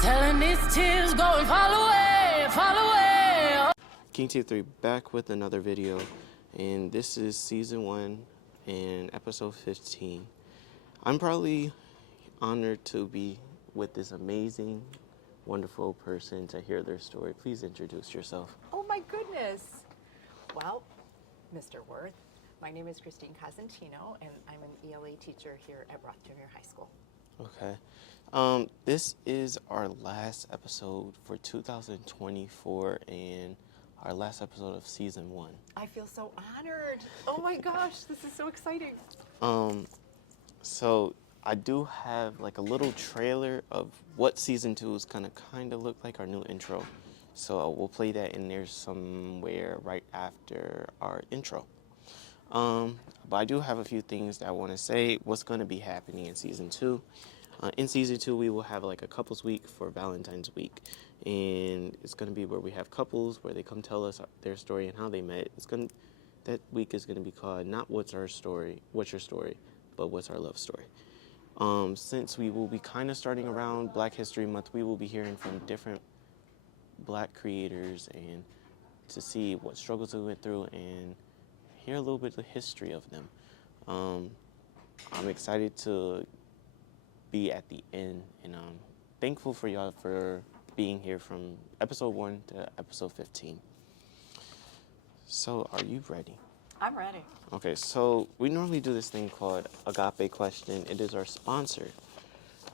telling these tears going fall away, fall away. King Tier 3 back with another video, and this is season 1 and episode 15. I'm probably honored to be with this amazing, wonderful person to hear their story. Please introduce yourself. Oh my goodness. Well, Mr. Worth, my name is Christine Cosentino, and I'm an ELA teacher here at Roth Junior High School. Okay. This is our last episode for 2024 and our last episode of season 1. I feel so honored. Oh my gosh, this is so exciting. So I do have like a little trailer of what season 2 is gonna kind of look like, our new intro. So we'll play that in there somewhere right after our intro. But I do have a few things that I want to say. What's going to be happening in season 2? In season 2, we will have like a couples week for Valentine's week, and it's going to be where we have couples where they come tell us their story and how they met. That week is going to be called not what's your story, but what's our love story. Since we will be kind of starting around Black History Month, we will be hearing from different Black creators and to see what struggles we went through and hear a little bit of the history of them. I'm excited to be at the end, and I'm thankful for y'all for being here from episode 1 to episode 15. So, are you ready? I'm ready. Okay, so we normally do this thing called Agape Question. It is our sponsor.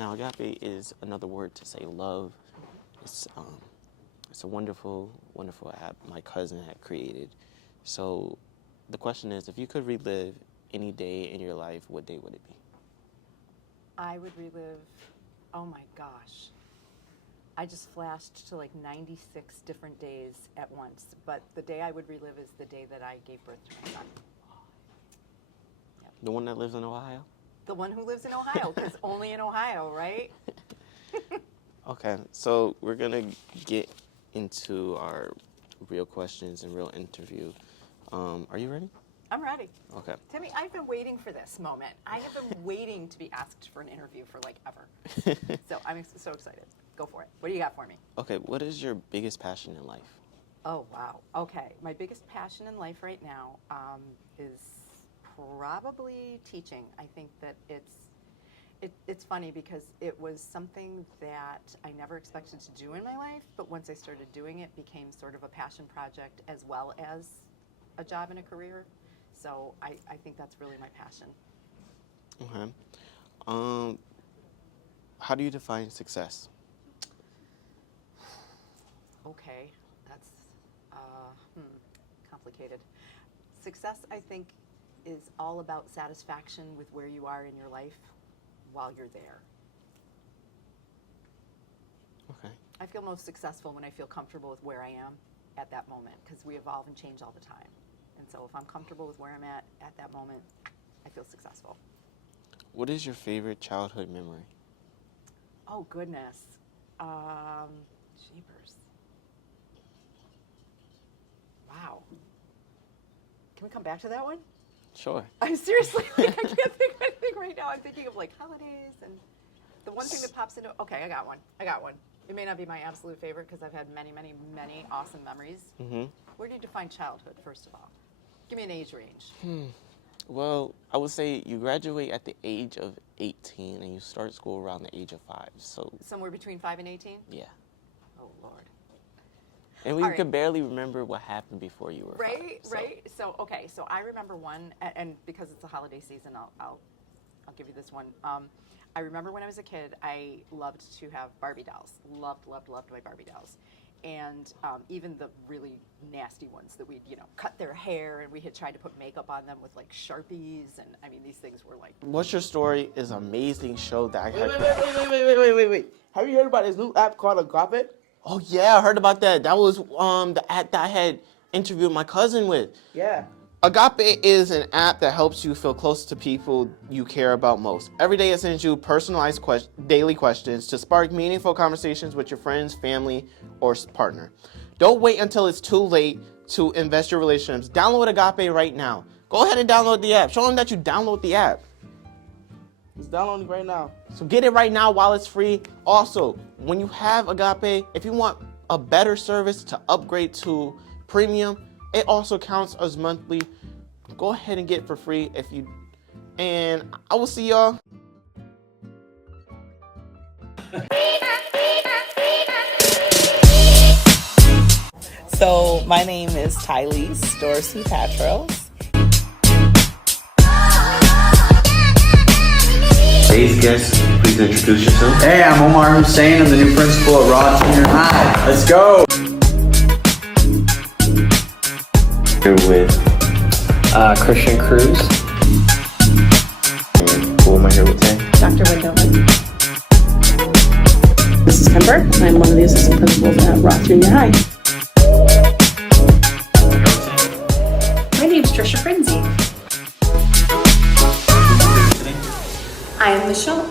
Now, Agape is another word to say love. It's a wonderful, wonderful app my cousin had created. So the question is, if you could relive any day in your life, what day would it be? I would relive, oh my gosh. I just flashed to like 96 different days at once, but the day I would relive is the day that I gave birth to my son. Yep. The one that lives in Ohio? The one who lives in Ohio, because only in Ohio, right? Okay, so we're going to get into our real questions and real interview. Are you ready? I'm ready. Okay. Timmy, I've been waiting for this moment. I have been waiting to be asked for an interview for like ever. So I'm so excited. Go for it. What do you got for me? Okay, what is your biggest passion in life? Oh, wow. Okay. My biggest passion in life right now is probably teaching. I think that it's funny because it was something that I never expected to do in my life, but once I started doing it, became sort of a passion project as well as a job and a career. So I think that's really my passion. Okay. How do you define success? Okay, that's complicated. Success, I think, is all about satisfaction with where you are in your life while you're there. Okay. I feel most successful when I feel comfortable with where I am at that moment, because we evolve and change all the time. And so if I'm comfortable with where I'm at that moment, I feel successful. What is your favorite childhood memory? Oh, goodness. Jeepers. Wow. Can we come back to that one? Sure. I'm seriously, like, I can't think of anything right now. I'm thinking of like holidays and the one thing that pops into, okay, I got one. It may not be my absolute favorite because I've had many, many, many awesome memories. Mm-hmm. Where do you define childhood, first of all? Give me an age range. Well, I would say you graduate at the age of 18 and you start school around the age of 5. So Somewhere between 5 and 18? yeah. Oh, Lord. And we All right. could barely remember what happened before you were 5. Right. So, okay, so I remember one, and because it's a holiday season, I'll give you this one. I remember when I was a kid, I loved to have Barbie dolls. Loved my Barbie dolls. And even the really nasty ones that we'd, cut their hair, and we had tried to put makeup on them with like Sharpies, and I mean, these things were like... What's Your Story is an amazing show that I Wait. Have you heard about this new app called Agape? Oh yeah, I heard about that. That was the app that I had interviewed my cousin with. Yeah. Agape is an app that helps you feel close to people you care about most. Every day it sends you personalized daily questions to spark meaningful conversations with your friends, family, or partner. Don't wait until it's too late to invest your relationships. Download Agape right now. Go ahead and download the app. Show them that you download the app. It's downloading right now. So get it right now while it's free. Also, when you have Agape, if you want a better service to upgrade to premium, it also counts as monthly. Go ahead and get it for free if you. And I will see y'all. So my name is Tylese Dorsey Patros. Today's guest, please introduce yourself. Hey, I'm Omar Hussein. I'm the new principal at Raw Junior High. Let's go. Here with Christian Cruz. and who am I here with today? Dr. Wendelman. This is Kemper. I'm one of the assistant principals at Roth Junior High. My name's Trisha Frenzy. I am Michelle.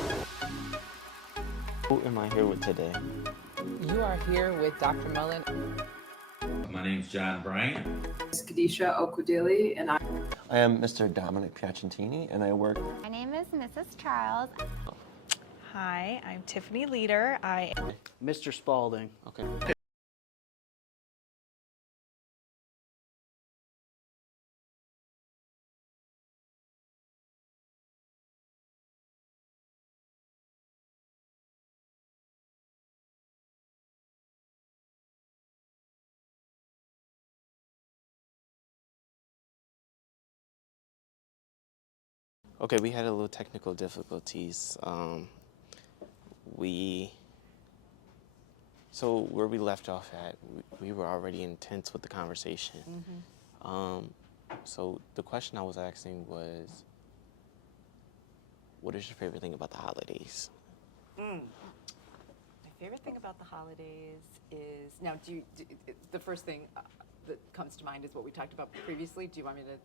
Who am I here with today? You are here with Dr. Mullen. My name's John Bryant. This is Kadisha Okudili, and I am Mr. Dominic Piacentini, and I work. My name is Mrs. Charles. Hi, I'm Tiffany Leader. I am Mr. Spalding. Okay. Okay, we had a little technical difficulties. So where we left off at, we were already intense with the conversation. So the question I was asking was, what is your favorite thing about the holidays? My favorite thing about the holidays is, now the first thing that comes to mind is what we talked about previously. Do you want me to?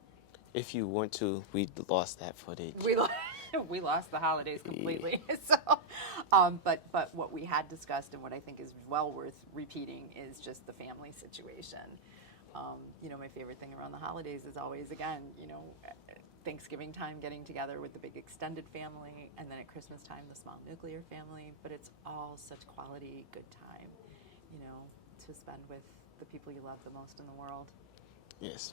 If you want to, we lost that footage. We lost the holidays completely. Yeah. So, but what we had discussed and what I think is well worth repeating is just the family situation. My favorite thing around the holidays is always, again, Thanksgiving time, getting together with the big extended family, and then at Christmas time, the small nuclear family. But it's all such quality, good time, to spend with the people you love the most in the world. Yes.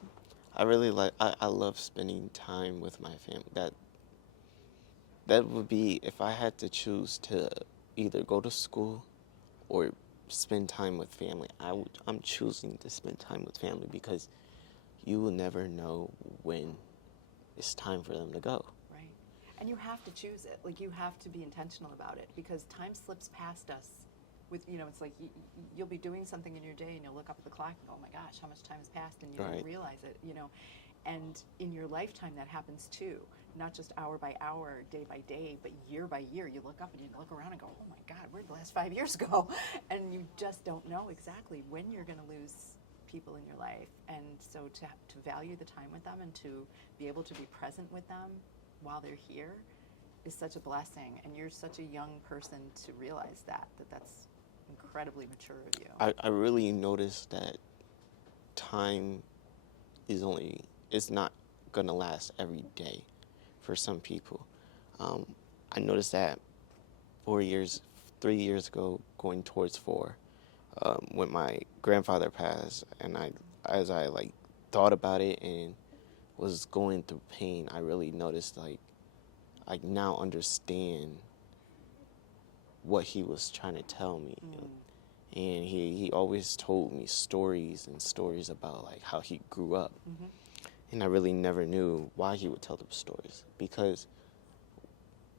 I really I love spending time with my family. That would be, if I had to choose to either go to school or spend time with family, I'm choosing to spend time with family, because you will never know when it's time for them to go. Right. And you have to choose it. Like, you have to be intentional about it, because time slips past us. It's like you'll be doing something in your day and you'll look up at the clock and go, oh my gosh, how much time has passed, and you don't realize it, And in your lifetime, that happens too. Not just hour by hour, day by day, but year by year. You look up and you look around and go, oh my God, where'd the last 5 years go? And you just don't know exactly when you're going to lose people in your life. And so to value the time with them and to be able to be present with them while they're here is such a blessing. And you're such a young person to realize that's incredibly mature of you. I really noticed that time it's not gonna last every day for some people. I noticed that 3 years ago, going towards 4, when my grandfather passed, and as I thought about it and was going through pain, I really noticed I now understand what he was trying to tell me. And he always told me stories about how he grew up. And I really never knew why he would tell them stories, because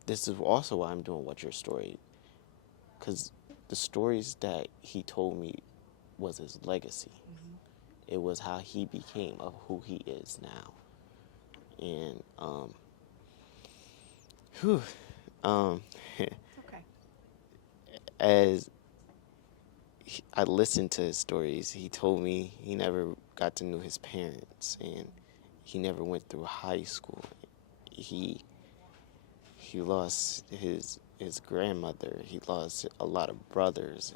this is also why I'm doing What's Your Story, because the stories that he told me was his legacy. It was how he became of who he is now. And Okay. As I listened to his stories, he told me he never got to know his parents, and he never went through high school. He lost his grandmother. He lost a lot of brothers,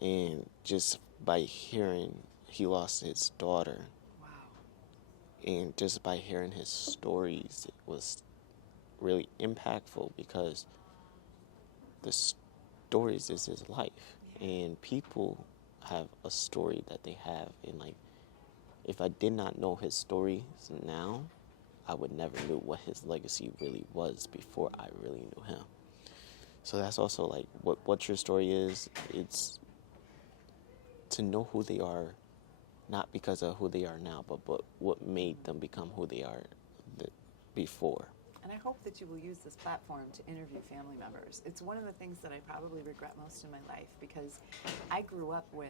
and just by hearing, he lost his daughter. Wow. And just by hearing his stories, it was really impactful because the stories is his life, and people have a story that they have, and like if I did not know his stories now, I would never knew what his legacy really was before I really knew him. So that's also like what your story is. It's to know who they are, not because of who they are now, but what made them become who they are before. And I hope that you will use this platform to interview family members. It's one of the things that I probably regret most in my life, because I grew up with,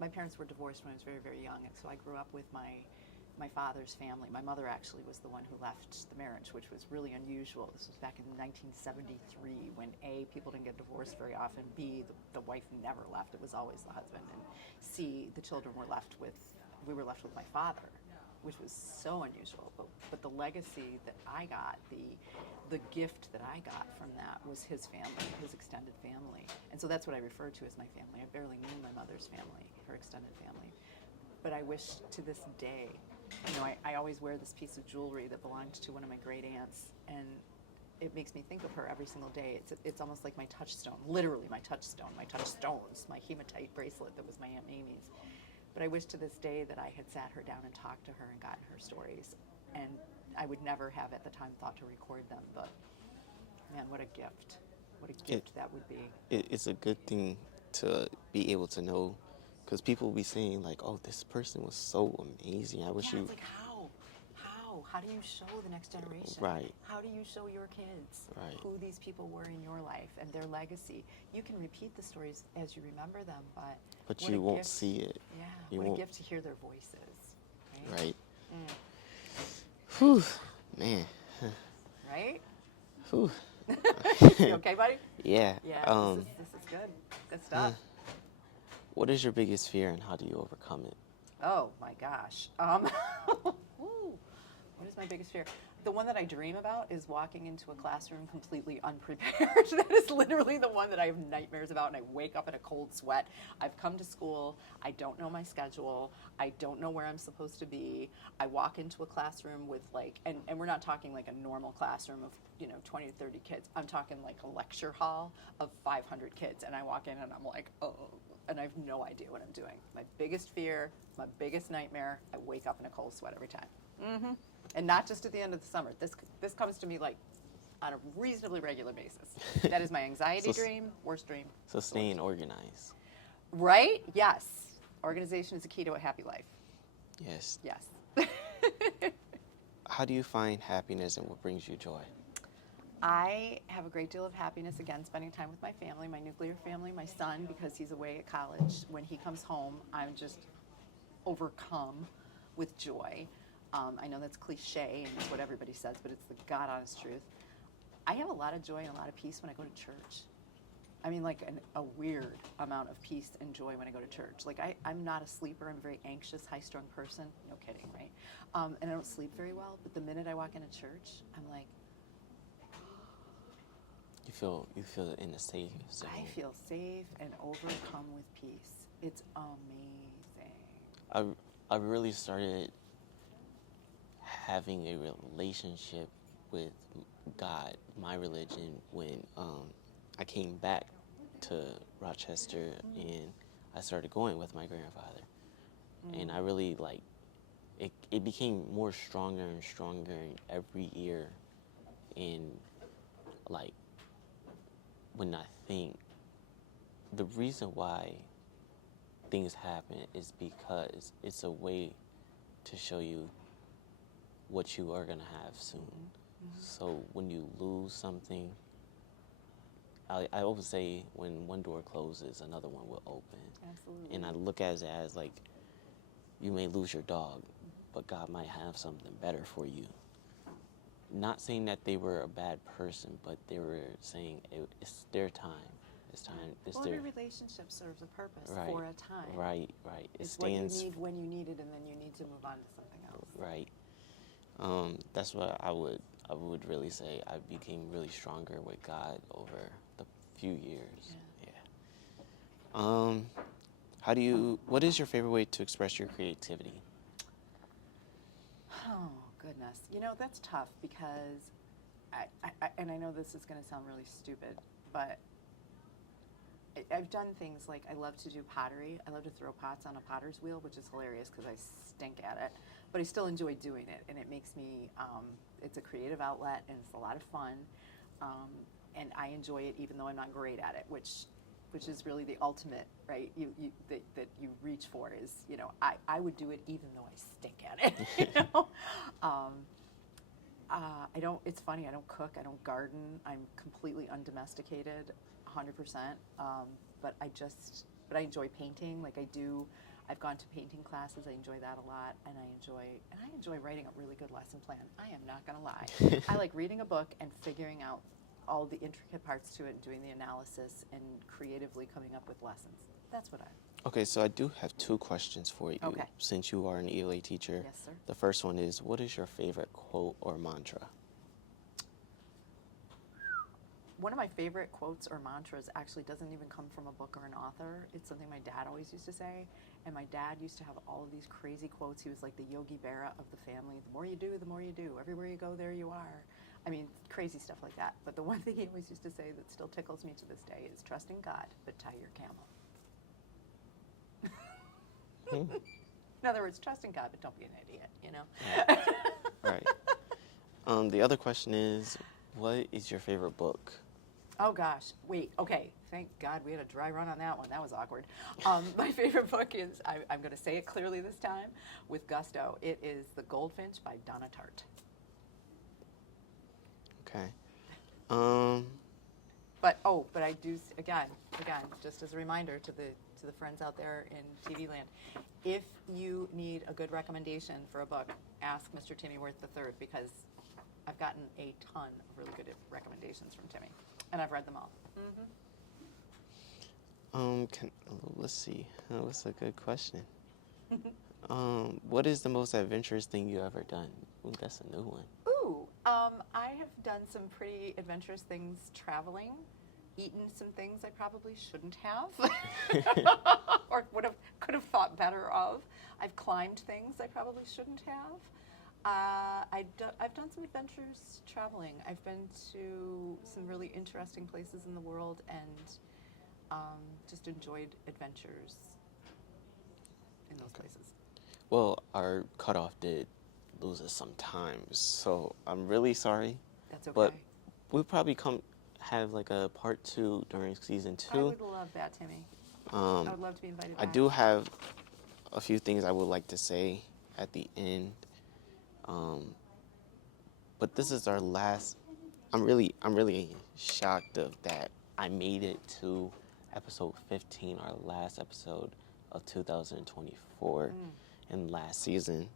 my parents were divorced when I was very, very young, and so I grew up with my father's family. My mother actually was the one who left the marriage, which was really unusual. This was back in 1973 when A, people didn't get divorced very often, B, the wife never left, it was always the husband, and C, the children were left with, we were left with my father, which was so unusual. But the legacy that I got, the gift that I got from that was his family, his extended family. And so that's what I refer to as my family. I barely knew my mother's family, her extended family. But I wish to this day, you know, I always wear this piece of jewelry that belonged to one of my great aunts, and it makes me think of her every single day. It's almost like my touchstone, literally my touchstone, my touchstones, my hematite bracelet that was my Aunt Mamie's. But I wish to this day that I had sat her down and talked to her and gotten her stories. And I would never have at the time thought to record them, but man, what a gift. What a gift that would be. It's a good thing to be able to know, because people will be saying like, oh, this person was so amazing. I wish you... It's like, how? How do you show the next generation? Right. How do you show your kids who these people were in your life and their legacy? You can repeat the stories as you remember them, but you won't see it. Yeah, what a gift to hear their voices. Right. Whew, man. Right? Whew. You okay, buddy? Yeah. Yeah, this is good. Good stuff. What is your biggest fear and how do you overcome it? Oh my gosh. What is my biggest fear? The one that I dream about is walking into a classroom completely unprepared. That is literally the one that I have nightmares about, and I wake up in a cold sweat. I've come to school. I don't know my schedule. I don't know where I'm supposed to be. I walk into a classroom with like, and we're not talking like a normal classroom of 20 to 30 kids. I'm talking like a lecture hall of 500 kids, and I walk in and I'm like, oh, and I have no idea what I'm doing. My biggest fear, my biggest nightmare, I wake up in a cold sweat every time. Mm-hmm. And not just at the end of the summer. This comes to me like on a reasonably regular basis. That is my anxiety dream, worst dream. So staying organized. Right? Yes. Organization is the key to a happy life. Yes. Yes. How do you find happiness and what brings you joy? I have a great deal of happiness, again, spending time with my family, my nuclear family, my son, because he's away at college. When he comes home, I'm just overcome with joy. I know that's cliche and it's what everybody says, but it's the God-honest truth. I have a lot of joy and a lot of peace when I go to church. I mean, like a weird amount of peace and joy when I go to church. Like, I'm not a sleeper. I'm a very anxious, high-strung person. No kidding, right? And I don't sleep very well, but the minute I walk into church, I'm like, You feel in a safe zone. I feel safe and overcome with peace. It's amazing. I really started having a relationship with God, my religion, when I came back to Rochester and I started going with my grandfather. And I really it became more stronger and stronger every year. And like, when I think the reason why things happen is because it's a way to show you what you are gonna have soon. So when you lose something, I always say when one door closes, another one will open. Absolutely. And I look at it as like, you may lose your dog, but God might have something better for you. Not saying that they were a bad person, but they were saying it's their time. It's time. It's well, their every relationship serves a purpose right, for a time. Right. It it's stands what you need when you need it, and then you need to move on to something else. Right. That's what I would really say. I became really stronger with God over the few years. Yeah. What is your favorite way to express your creativity? Oh, goodness. You know, that's tough because and I know this is going to sound really stupid, but I've done things like I love to do pottery. I love to throw pots on a potter's wheel, which is hilarious because I stink at it. But I still enjoy doing it, and it makes me, it's a creative outlet, and it's a lot of fun. And I enjoy it even though I'm not great at it, which is really the ultimate, right? That you reach for is, you know, I would do it even though I stink at it, you know? I don't, it's funny, I don't cook, I don't garden, I'm completely undomesticated, 100%, but I enjoy painting, like I've gone to painting classes, I enjoy that a lot, and I enjoy writing a really good lesson plan. I am not gonna lie. I like reading a book and figuring out all the intricate parts to it and doing the analysis and creatively coming up with lessons. That's what Okay, so I do have 2 questions for you. Okay. Since you are an ELA teacher. Yes, sir. The first one is, what is your favorite quote or mantra? One of my favorite quotes or mantras actually doesn't even come from a book or an author. It's something my dad always used to say. And my dad used to have all of these crazy quotes. He was like the Yogi Berra of the family. The more you do, the more you do. Everywhere you go, there you are. I mean, crazy stuff like that. But the one thing he always used to say that still tickles me to this day is trust in God, but tie your camel. In other words, trust in God, but don't be an idiot, you know? Right. The other question is, what is your favorite book? Oh, gosh. Wait. Okay. Thank God we had a dry run on that one. That was awkward. My favorite book is, I'm going to say it clearly this time with gusto. It is The Goldfinch by Donna Tartt. Okay. But I do, again, just as a reminder to the friends out there in TV land, if you need a good recommendation for a book, ask Mr. Timmy Worth III, because I've gotten a ton of really good recommendations from Timmy, and I've read them all. Let's see. That's a good question. What is the most adventurous thing you ever done? Ooh, that's a new one. Ooh, I have done some pretty adventurous things traveling, eaten some things I probably shouldn't have, or could have thought better of. I've climbed things I probably shouldn't have. I've done some adventures traveling. I've been to some really interesting places in the world and just enjoyed adventures in those places. Well, our cutoff did lose us some time, so I'm really sorry. That's okay. But we'll probably have like a part 2 during season 2. I would love that, Timmy. I would love to be invited back. I do have a few things I would like to say at the end. But this is our last. I'm really shocked of that I made it to episode 15, our last episode of 2024, and last season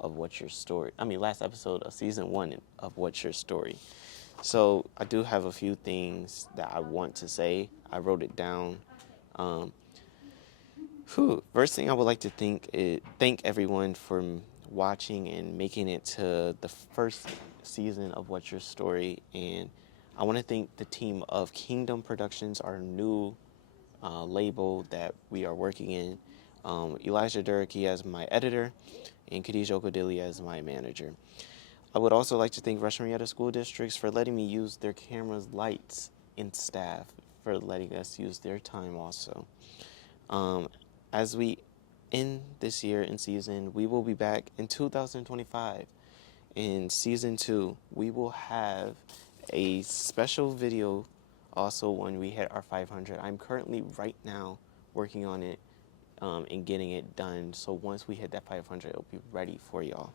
of What's Your Story. Last episode of season 1 of What's Your Story. So I do have a few things that I want to say. I wrote it down. First thing I would like to thank everyone for watching and making it to the first season of What's Your Story. And I want to thank the team of Kingdom Productions, our new label that we are working in. Elijah Durkee as my editor and Khadijah Okodili as my manager. I would also like to thank Rush Marietta School Districts for letting me use their cameras, lights, and staff, for letting us use their time also. As we end this year in season, we will be back in 2025. In season 2, we will have a special video also when we hit our 500. I'm currently right now working on it and getting it done. So once we hit that 500, it'll be ready for y'all.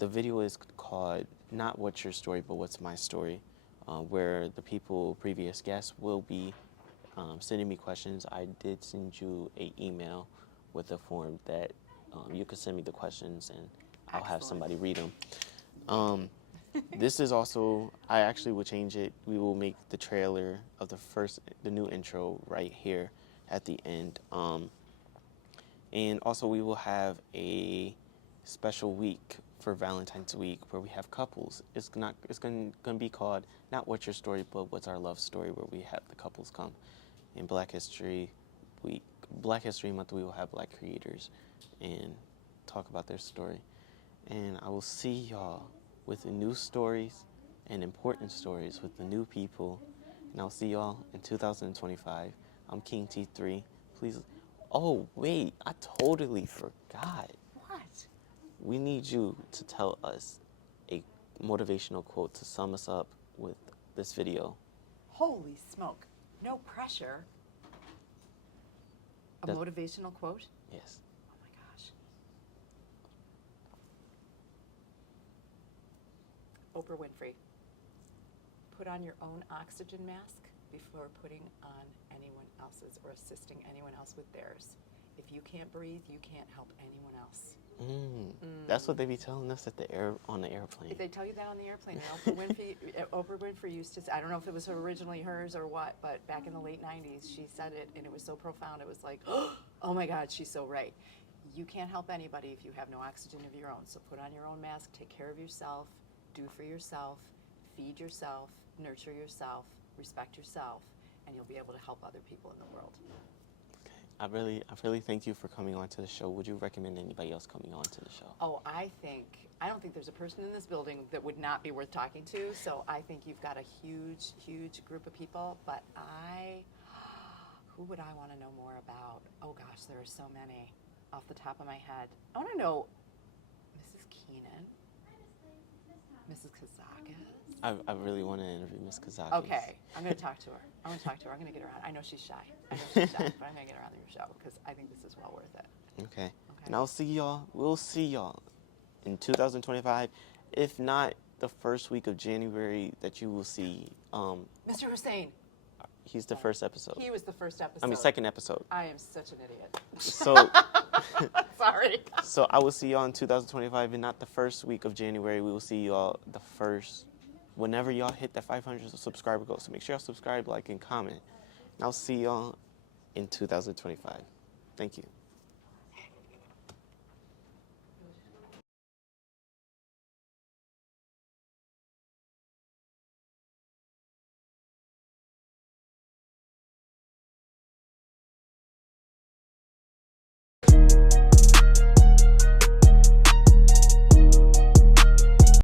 The video is called not What's Your Story, but What's My Story, where the previous guests will be sending me questions. I did send you an email with a form that you can send me the questions and I'll have somebody read them. This is also, I actually will change it. We will make the trailer of the new intro right here at the end. And also we will have a special week for Valentine's Week where we have couples. It's going to be called not What's Your Story, but What's Our Love Story, where we have the couples come. In Black History Month, we will have Black creators and talk about their story. And I will see y'all with new stories, and important stories with the new people. And I'll see y'all in 2025. I'm King T3. Please. Oh, wait, I totally forgot. What? We need you to tell us a motivational quote to sum us up with this video. Holy smoke. No pressure. A motivational quote? Yes. Oh my gosh. Oprah Winfrey. Put on your own oxygen mask before putting on anyone else's or assisting anyone else with theirs. If you can't breathe, you can't help anyone else. That's what they be telling us on the airplane. If they tell you that on the airplane, Oprah Winfrey used to say, I don't know if it was originally hers or what, but back in the late 90s, she said it, and it was so profound, it was like, oh my God, she's so right. You can't help anybody if you have no oxygen of your own, so put on your own mask, take care of yourself, do for yourself, feed yourself, nurture yourself, respect yourself, and you'll be able to help other people in the world. I really thank you for coming on to the show. Would you recommend anybody else coming on to the show? Oh, I don't think there's a person in this building that would not be worth talking to, so I think you've got a huge, huge group of people, but who would I want to know more about? Oh gosh, there are so many off the top of my head. I want to know Mrs. Keenan, Mrs. Kazakis. I really want to interview Miss Kazakis. Okay, I'm going to talk to her. I'm going to get her on. I know she's shy, but I'm going to get her on your show because I think this is well worth it. Okay. And we'll see y'all in 2025. If not the first week of January, that you will see Mr. Hussein. He's the first episode. He was the first episode. I mean, second episode. I am such an idiot. So sorry. So I will see y'all in 2025, and not the first week of January. We will see y'all whenever y'all hit that 500 subscriber goal. So make sure y'all subscribe, like, and comment. And I'll see y'all in 2025. Thank you.